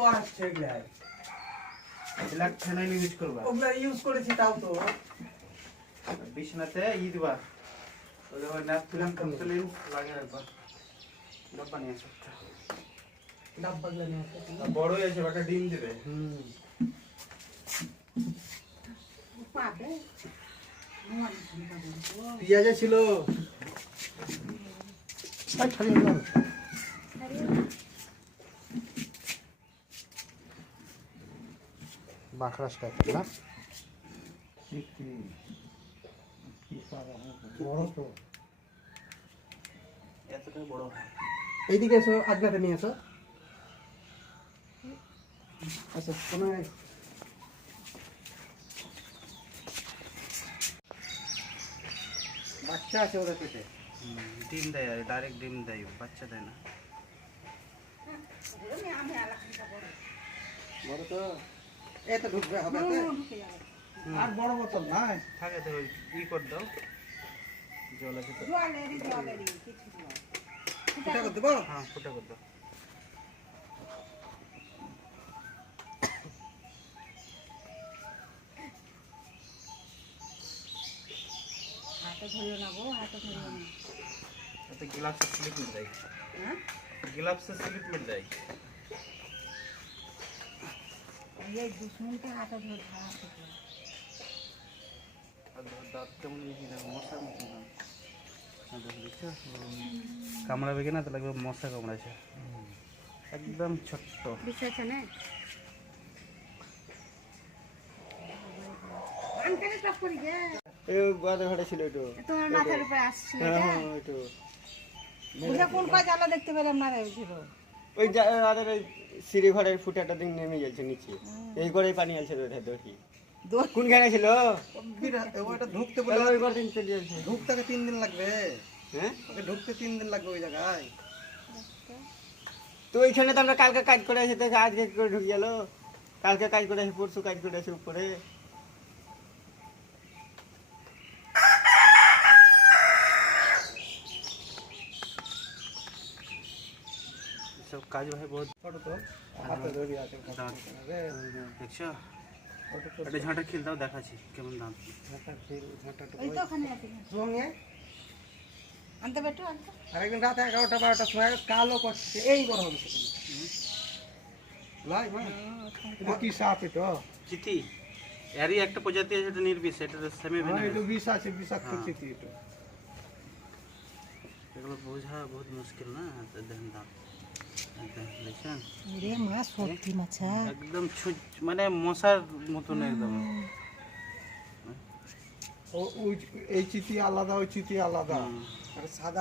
বড় হচ্ছে এগুলাই ব্ল্যাক ফেনাইল ইউজ করবা ওগুলা ইউজ করেছি তাও তো বিছনাতে দিবা ওই ন্যাপথলিন ক্যাপসুলিন লাগিয়ে রাখবা ডাব্বা নিয়ে আসো ডাব্বাগুলো নিয়ে আসো বড়ই আছে একটা ডিম দিবে পেঁয়াজ ছিল বাঁকড়াস টাইপ না বড় তো এতটা বড় হয় এইদিকে এসো আজগাতে নিয়ে এসো আচ্ছা কোনো বাচ্চা আছে ওদের পেটে ডিম দেয় আর ডাইরেক্ট ডিম দেয় বাচ্চা দেয় না বড় তো এত ঢুকবে হবে আর বড় বোতল না থাকে তো ওই করে দাও জল আছে তো ফুটা করে দেবো হ্যাঁ ফুটা করে দাও तो गिलास से स्लिप मिल जाएगी गिलास से स्लिप मिल जाएगी ये दुश्मन के हाथ में কামড়াবে কিনা তো লাগবে মশা কামড়াছে একদম ছোট্ট বিছাছে না আনকালে টপ করে গে এই বাদে ঘটে ছিল একটু তোমার মাথার উপরে আসছিল হ্যাঁ একটু বুঝা কোন পায় জ্বালা দেখতে পেলাম না রে ছিল ওই আমাদের ওই সিঁড়ি ঘরের ফুটাটা দিন নেমে যাচ্ছে নিচে এই ঘরেই পানি আছে দড়ি কোন ঘরে ছিল ওটা ঢুকতে বলে ওই ঘর দিন চলে যাচ্ছে ঢুকতে 3 দিন লাগবে হ্যাঁ ওকে ঢুকতে 3 দিন লাগবে ওই জায়গায় তো ওইখানে তো আমরা কালকে কাজ করে এসে তো আজকে কি করে ঢুকে গেল কালকে কাজ করে এসে পরশু কাজ করে এসে উপরে सब काज भाई बहुत ছোট তো হাতে ধরি আছে দেখছো এটা ঝাঁটা খিল দাও দেখাচ্ছি কেমন দাম ওই তো ওখানে আছে সঙ্গে আনতে বেটো আনতে আরেকদিন রাত 11টা 12টার সময় কালো করছে এই বড় হবে লাই মা এটা কি সাপ এটা চিতি এরই একটা প্রজাতি আছে এটা নির্বিষ এটা সেমি হ্যাঁ ভেনাম এটা বিষ আছে বিষাক্ত চিতি এটা এগুলো বোঝা বহুত মুশকিল না তো দেখেন দাম দেখছেন রে মা সত্যি মাছা একদম মানে মশার মতন একদম ও এই চিতি আলাদা ওই চিতি আলাদা আর সাদা